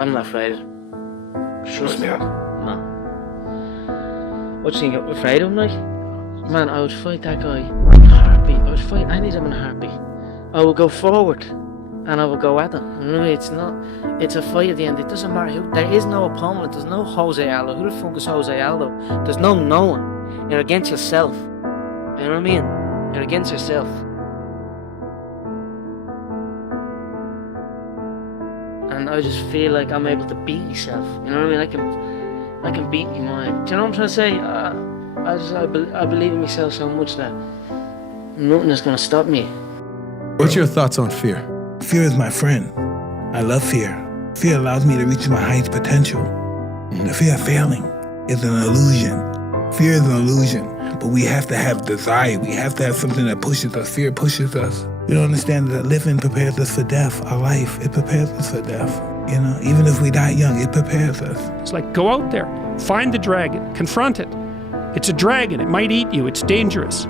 I'm not afraid. Trust me. No. What do you think? I'm afraid of him, like? Man, I would fight that guy in a heartbeat. I would fight any of them in a heartbeat. I would go forward and I would go at them. You know, it's a fight at the end. It doesn't matter who. There is no opponent. There's no Jose Aldo. Who the fuck is Jose Aldo? There's no one. You're against yourself. You know what I mean? You're against yourself. And I just feel like I'm able to beat myself. You know what I mean? I can beat my mind. Do you know what I'm trying to say? I believe in myself so much that nothing is going to stop me. What's your thoughts on fear? Fear is my friend. I love fear. Fear allows me to reach my highest potential. The fear of failing is an illusion. Fear is an illusion, but we have to have desire. We have to have something that pushes us. Fear pushes us. We don't understand that living prepares us for death. Our life, it prepares us for death. You know, even if we die young, it prepares us. It's like, go out there, find the dragon, confront it. It's a dragon, it might eat you, it's dangerous.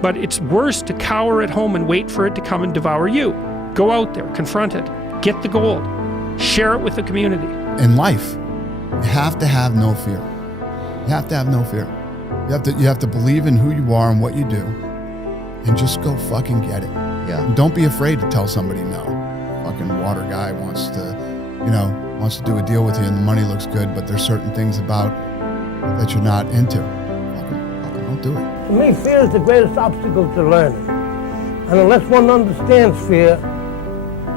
But it's worse to cower at home and wait for it to come and devour you. Go out there, confront it, get the gold, share it with the community. In life, you have to have no fear. You have to have no fear. You have to believe in who you are and what you do, and just go fucking get it. Yeah. Don't be afraid to tell somebody no. Fucking water guy wants to do a deal with you and the money looks good, but there's certain things about that you're not into. Fucking don't do it. To me, fear is the greatest obstacle to learning. And unless one understands fear,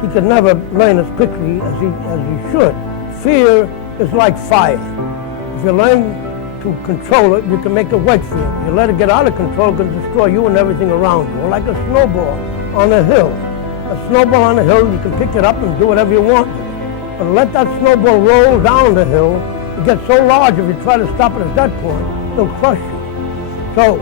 he can never learn as quickly as he should. Fear is like fire. If you learn to control it, you can make it work for you. If you let it get out of control, it can destroy you and everything around you. Like a snowball on a hill. A snowball on a hill, you can pick it up and do whatever you want with it. But let that snowball roll down the hill, it gets so large if you try to stop it at that point, it'll crush you. So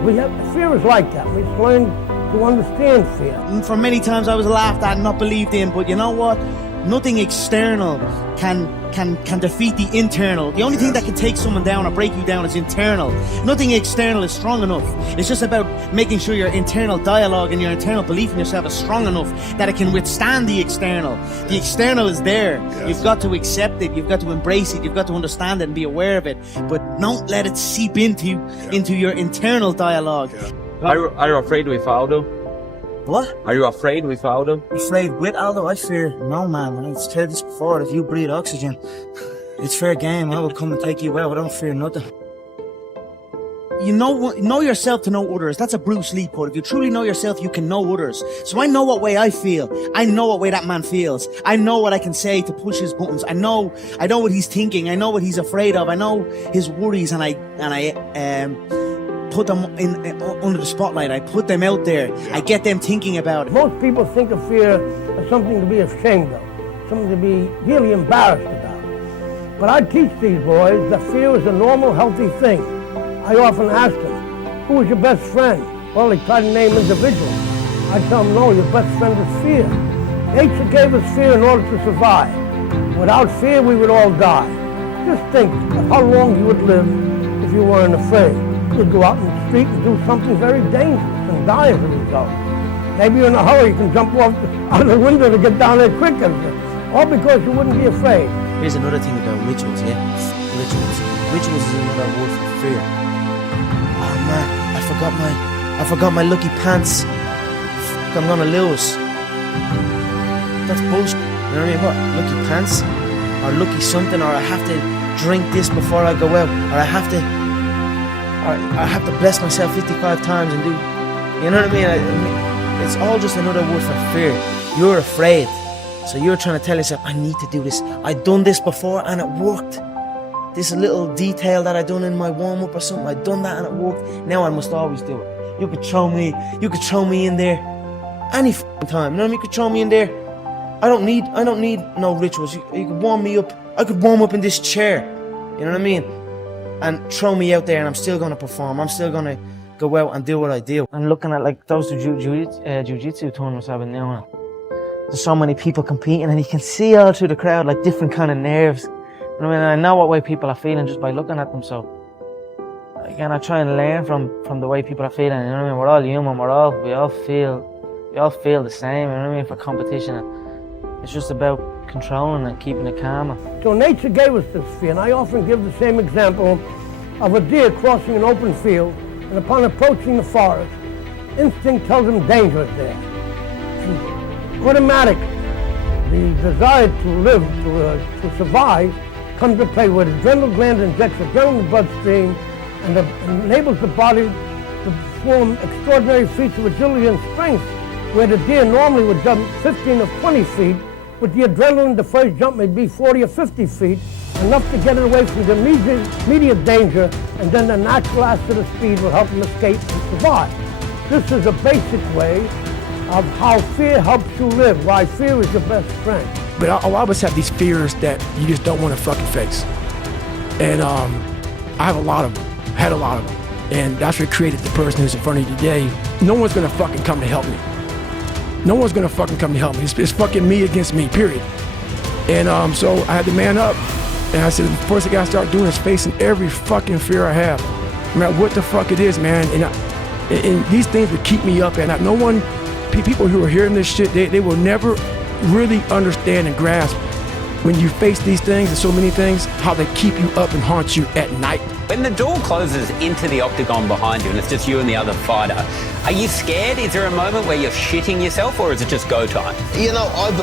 fear is like that. We just learn to understand fear. For many times I was laughed at and not believed in, but you know what? Nothing external can defeat the internal. The only thing that can take someone down or break you down is internal. Nothing external is strong enough. It's just about making sure your internal dialogue and your internal belief in yourself is strong enough that it can withstand the external. The external is there. Yes. You've got to accept it. You've got to embrace it. You've got to understand it and be aware of it. But don't let it seep into your internal dialogue. Are you afraid we fouled him? What? Are you afraid we fouled him? Afraid with Aldo? I fear no, man. I've said this before. If you breathe oxygen, it's fair game. I will come and take you out. I don't fear nothing. You know yourself to know others. That's a Bruce Lee quote. If you truly know yourself, you can know others. So I know what way I feel. I know what way that man feels. I know what I can say to push his buttons. I know what he's thinking. I know what he's afraid of. I know his worries, and I put them under the spotlight. I put them out there. I get them thinking about it. Most people think of fear as something to be ashamed of, something to be really embarrassed about. But I teach these boys that fear is a normal, healthy thing. I often ask them, who is your best friend? Well, they try to name individuals. I tell them, no, your best friend is fear. Nature gave us fear in order to survive. Without fear, we would all die. Just think of how long you would live if you weren't afraid. You'd go out in the street and do something very dangerous and die as a result. Maybe you're in a hurry, you can jump out of the window to get down there quicker. All because you wouldn't be afraid. Here's another thing about rituals, yeah? Rituals is another word for fear. Oh man, I forgot my lucky pants. Fuck, I'm gonna lose. That's bullshit. You know what I mean? What? Lucky pants? Or lucky something, or I have to drink this before I go out, or I have to bless myself 55 times and do, you know what I mean? It's all just another word for fear. You're afraid. So you're trying to tell yourself, I need to do this. I've done this before and it worked. This little detail that I done in my warm-up or something, I've done that and it worked. Now I must always do it. You could throw me in there any time. You know what I mean? You could throw me in there. I don't need no rituals. You could warm me up. I could warm up in this chair. You know what I mean? And throw me out there and I'm still going to perform. I'm still going to go out and do what I do. And looking at like those jiu-jitsu tournaments I've been doing, there's so many people competing and you can see all through the crowd like different kind of nerves. You know what I mean? I know what way people are feeling just by looking at them. So again, I try and learn from the way people are feeling. You know what I mean? We're all human. We all feel the same. You know what I mean? For competition. It's just about controlling it, keeping it calmer. So nature gave us this fear, and I often give the same example of a deer crossing an open field, and upon approaching the forest, instinct tells him danger is there. And automatic, the desire to live, to survive, comes to play where the adrenal gland injects adrenaline in the bloodstream and enables the body to perform extraordinary feats of agility and strength, where the deer normally would jump 15 or 20 feet. With the adrenaline, the first jump may be 40 or 50 feet, enough to get it away from the immediate danger, and then the natural asset of speed will help him escape and survive. This is a basic way of how fear helps you live, why fear is your best friend. But a lot of us have these fears that you just don't want to fucking face. And I have a lot of them, had a lot of them. And that's what created the person who's in front of you today. No one's gonna fucking come to help me. No one's gonna fucking come to help me. It's fucking me against me, period. And so I had to man up. And I said, the first thing I gotta start doing is facing every fucking fear I have. No matter what the fuck it is, man. And these things would keep me up at night. No one, people who are hearing this shit, they will never really understand and grasp when you face these things and so many things, how they keep you up and haunt you at night. When the door closes into the octagon behind you and it's just you and the other fighter, are you scared? Is there a moment where you're shitting yourself, or is it just go time? You know, I've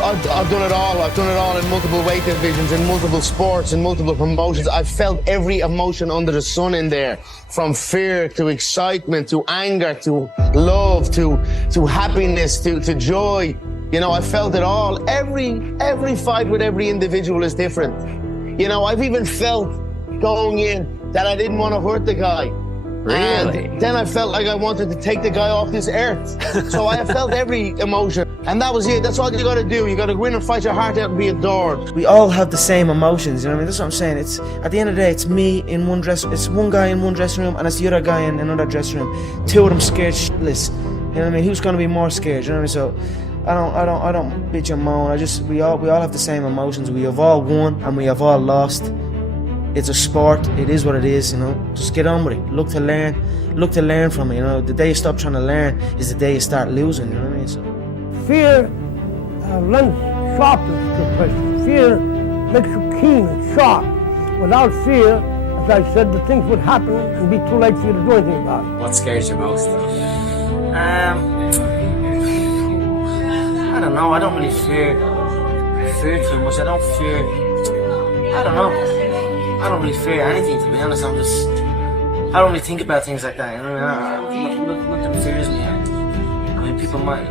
done it all. I've done it all in multiple weight divisions, in multiple sports, in multiple promotions. I've felt every emotion under the sun in there, from fear to excitement to anger to love to happiness to joy. You know, I felt it all. Every fight with every individual is different. You know, I've even felt going in that I didn't want to hurt the guy. Really? And then I felt like I wanted to take the guy off this earth. So I have felt every emotion. And that was it. That's all you got to do. You got to go in and fight your heart out and be adored. We all have the same emotions, you know what I mean? That's what I'm saying. It's at the end of the day, it's me in one it's one guy in one dressing room and it's the other guy in another dressing room. Two of them scared shitless. You know what I mean? Who's gonna be more scared? You know what I mean? So I don't bitch and moan. we all have the same emotions. We have all won and we have all lost. It's a sport. It is what it is, you know. Just get on with it. Look to learn from it, you know. The day you stop trying to learn is the day you start losing, you know what I mean? So Fear lends sharpness to a person. Fear makes you keen and sharp. Without fear, as I said, the things would happen and be too late for you to do anything about it. What scares you most, though? I don't know. I don't really fear too much. I don't really fear anything, to be honest. I don't really think about things like that. You know, nothing fears me. I mean, people might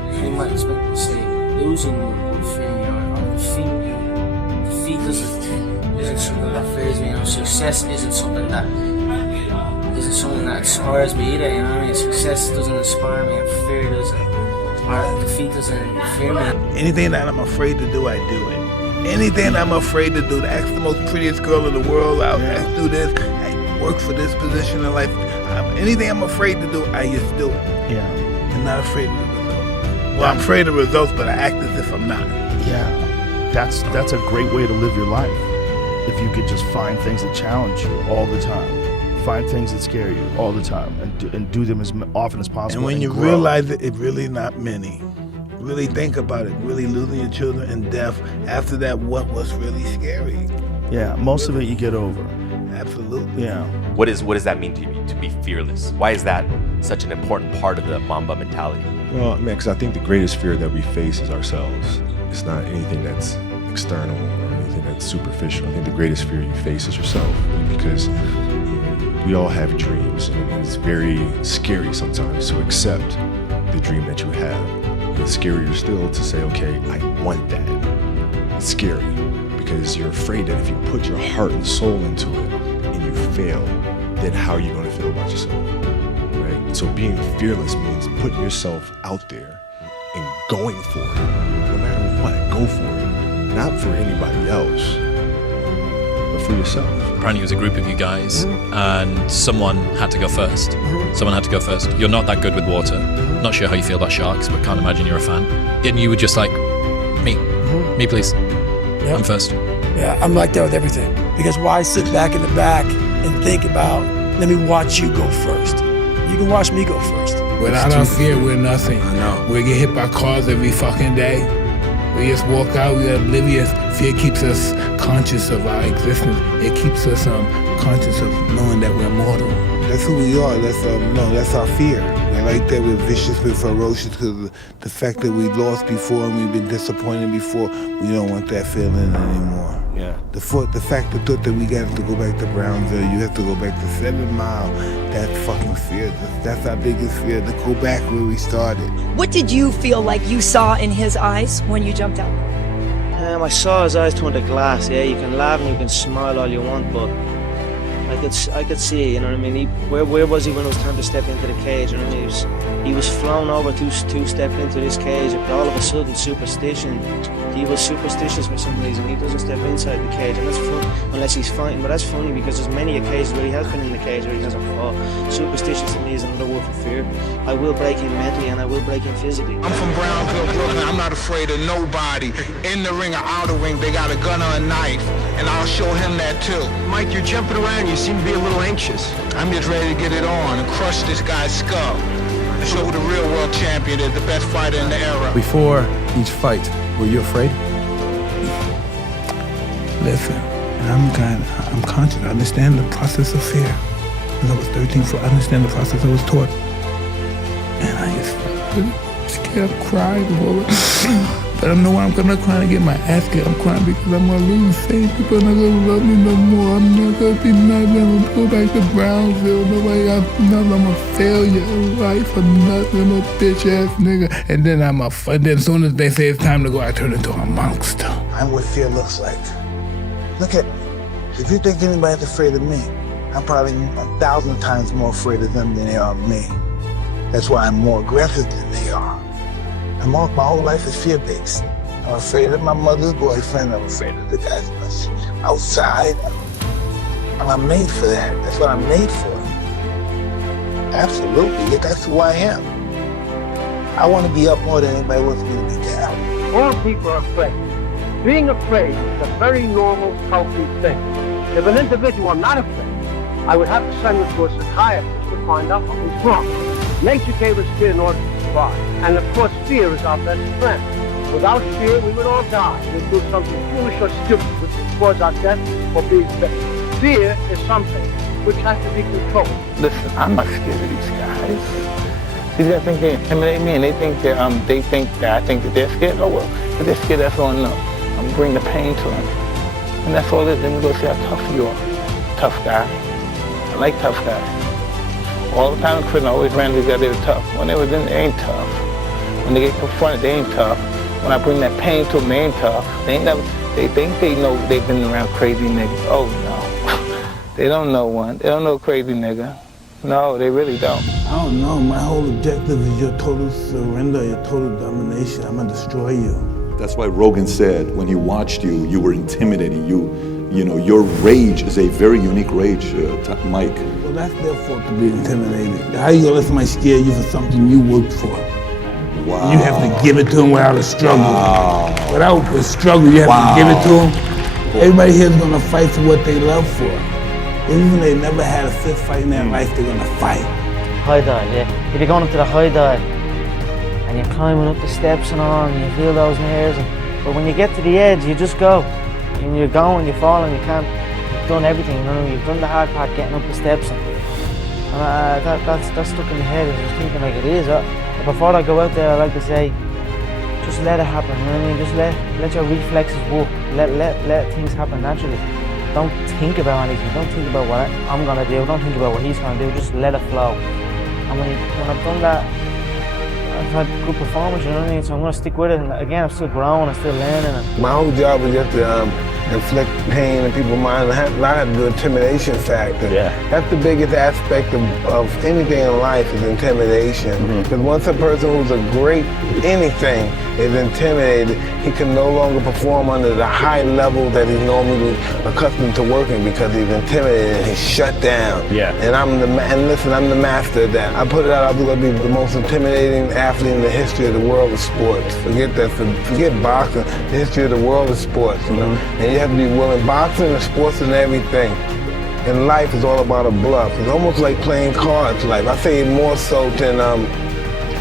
expect me to say losing would fear me, or defeat isn't something that fears me. You know, success isn't something that inspires me either. You know what I mean? Success doesn't inspire me, and fear doesn't. Or defeat doesn't fear me. Anything that I'm afraid to do, I do it. Anything I'm afraid to do, to ask the most prettiest girl in the world out, let's do this, I work for this position in life. Anything I'm afraid to do, I just do it. Yeah. I'm not afraid of the results. Well, I'm afraid of results, but I act as if I'm not. Yeah. That's a great way to live your life. If you could just find things that challenge you all the time. Find things that scare you all the time and do them as often as possible. And when you grow. realize that it's really not many, really think about it, really losing your children in death, after that, what was really scary? Yeah, most of it you get over. Absolutely. Yeah. What does that mean to you to be fearless? Why is that such an important part of the Mamba mentality? Well, man, because I think the greatest fear that we face is ourselves. It's not anything that's external or anything that's superficial. I think the greatest fear you face is yourself, because we all have dreams, and it's very scary sometimes to accept the dream that you have. It's scarier still to say, okay, I want that. It's scary because you're afraid that if you put your heart and soul into it and you fail, then how are you going to feel about yourself, right? So being fearless means putting yourself out there and going for it. No matter what, go for it. Not for anybody else, but for yourself. Apparently it was a group of you guys, and someone had to go first. Someone had to go first. You're not that good with water. Not sure how you feel about sharks, but can't imagine you're a fan. And you were just like, me please. Yep. I'm first. Yeah, I'm like that with everything. Because why sit back in the back and think about, let me watch you go first. You can watch me go first. Without our fear, we're nothing. I know. We get hit by cars every fucking day. We just walk out, we're oblivious. Fear keeps us conscious of our existence. It keeps us conscious of knowing that we're mortal. That's who we are. That's our fear. We're like that. We're vicious, we're ferocious because the fact that we lost before and we've been disappointed before, we don't want that feeling anymore. Yeah. The thought that we got to go back to Brownsville, you have to go back to 7 Mile, that fucking fear, that's our biggest fear, to go back where we started. What did you feel like you saw in his eyes when you jumped out? I saw his eyes turn to glass. Yeah, you can laugh and you can smile all you want, but I could see, you know what I mean? Where was he when it was time to step into the cage? You know what I mean? He was flown over to step into this cage, but all of a sudden, superstition. He was superstitious for some reason. He doesn't step inside the cage, and that's fun unless he's fighting. But that's funny because there's many occasions where he has been in the cage where he hasn't fought. Superstitious to me is another word for fear. I will break him mentally and I will break him physically. I'm from Brownsville, Brooklyn. I'm not afraid of nobody. In the ring or out of the ring, they got a gun or a knife, and I'll show him that too. Mike, you're jumping around. You seem to be a little anxious. I'm just ready to get it on and crush this guy's skull. Show who the real world champion is, the best fighter in the era. Before each fight, were you afraid? Listen, and I'm conscious. I understand the process of fear. When I was 13, I understand the process I was taught. And I just scared, crying, but I know I'm not crying to get my ass kicked. I'm crying because I'm gonna lose faith. People are not gonna love me no more. I'm not gonna be nothing. I'm gonna go back to Brownsville. Nobody got nothing. I'm a failure in life or nothing. I'm a bitch ass nigga. And then and then as soon as they say it's time to go, I turn into a monster. I'm what fear looks like. Look at me. If you think anybody's afraid of me, I'm probably 1,000 times more afraid of them than they are of me. That's why I'm more aggressive than they are. My whole life is fear-based. I'm afraid of my mother's boyfriend. I'm afraid of the guys outside. And I'm made for that. That's what I'm made for. Absolutely. That's who I am. I want to be up more than anybody wants me to be down. All people are afraid. Being afraid is a very normal, healthy thing. If an individual were not afraid, I would have to send him to a psychiatrist to find out what was wrong. Nature gave us fear in order to survive. And of course, fear is our best friend. Without fear, we would all die. We'd do something foolish or stupid, which would cause our death or be sick. Fear is something which has to be controlled. Listen, I'm not scared of these guys. These guys think they intimidate me, and they think that I think that they're scared. Oh well, if they're scared, that's all I know. I'm gonna bring the pain to them, and that's all it is. Then we go see how tough you are. Tough guy. I like tough guys. All the time in prison, I always ran these guys. They were tough. When they was in, they ain't tough. When they get confronted, they ain't tough. When I bring that pain to them, they ain't tough. They ain't never. They think they know they've been around crazy niggas. Oh no, they don't know one. They don't know a crazy nigga. No, they really don't. I don't know. My whole objective is your total surrender, your total domination. I'm gonna destroy you. That's why Rogan said when he watched you, you were intimidating. You know, your rage is a very unique rage, Mike. Well, that's their fault to be intimidated. How you gonna let somebody scare you for something you worked for? Wow. You have to give it to them without a struggle. Wow. Without a struggle, you have to give it to them. Everybody here is gonna fight for what they love for. Even if they never had a fist fight in their life, they're gonna fight. High dive, yeah. If you're going up to the high dive and you're climbing up the steps and all, and you feel those nerves, but when you get to the edge, you just go. And you're going, you're falling, you've done everything, you know, you've done the hard part getting up the steps. And that's stuck in the head, I was thinking like it is. Before I go out there, I like to say, just let it happen, you know what I mean? Just let your reflexes work, let things happen naturally. Don't think about anything, don't think about what I'm gonna do, don't think about what he's gonna do, just let it flow. And when I've done that, I've had good performance, you know what I mean? So I'm gonna stick with it, and again, I'm still growing, I'm still learning. My whole job is just to inflict pain in people's minds. I have a lot of the intimidation factor. Yeah. That's the biggest aspect of anything in life is intimidation. Because once a person who's a great anything is intimidated, he can no longer perform under the high level that he's normally accustomed to working because he's intimidated and he's shut down. Yeah. And I'm the master of that. I put it out, I'm gonna be the most intimidating athlete in the history of the world of sports. Forget boxing, the history of the world of sports, you know? And you have to be willing. Boxing and sports and everything. And life is all about a bluff. It's almost like playing cards. Life. I say more so than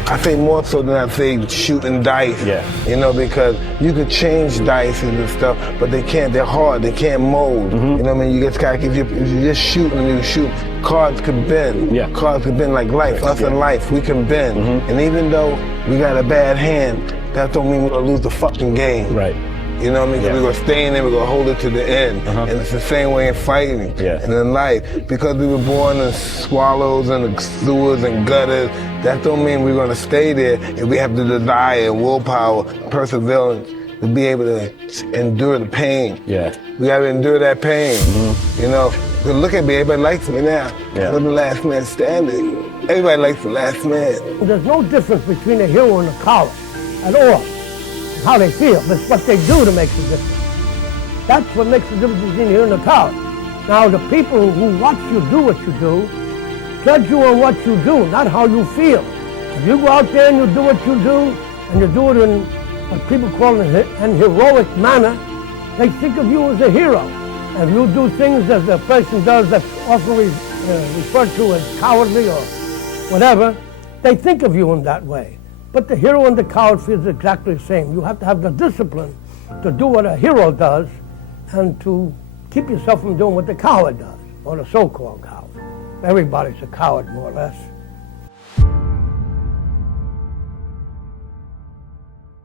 I say more so than I say shooting dice. Yeah. You know, because you could change dice and stuff, but they can't. They're hard. They can't mold. You know what I mean? You just gotta if you just shoot and you shoot. Cards could bend. Yeah. Cards could bend like life. Us in life, we can bend. And even though we got a bad hand, that don't mean we're gonna lose the fucking game. Right. You know what I mean? We're gonna stay in there, we're gonna hold it to the end. And it's the same way in fighting and in life. Because we were born in swallows and sewers and gutters, that don't mean we're gonna stay there. And we have the desire, willpower, perseverance to be able to endure the pain. Yeah. We gotta endure that pain. You know, because look at me, everybody likes me now. I'm the last man standing. Everybody likes the last man. There's no difference between a hero and a coward at all. How they feel, but it's what they do that makes a difference. That's what makes the difference between a hero and a coward. Now, the people who watch you do what you do, judge you on what you do, not how you feel. If you go out there and you do what you do, and you do it in what people call an heroic manner, they think of you as a hero. And if you do things as a person does that's often referred to as cowardly or whatever, they think of you in that way. But the hero and the coward feels exactly the same. You have to have the discipline to do what a hero does and to keep yourself from doing what the coward does, or the so-called coward. Everybody's a coward, more or less.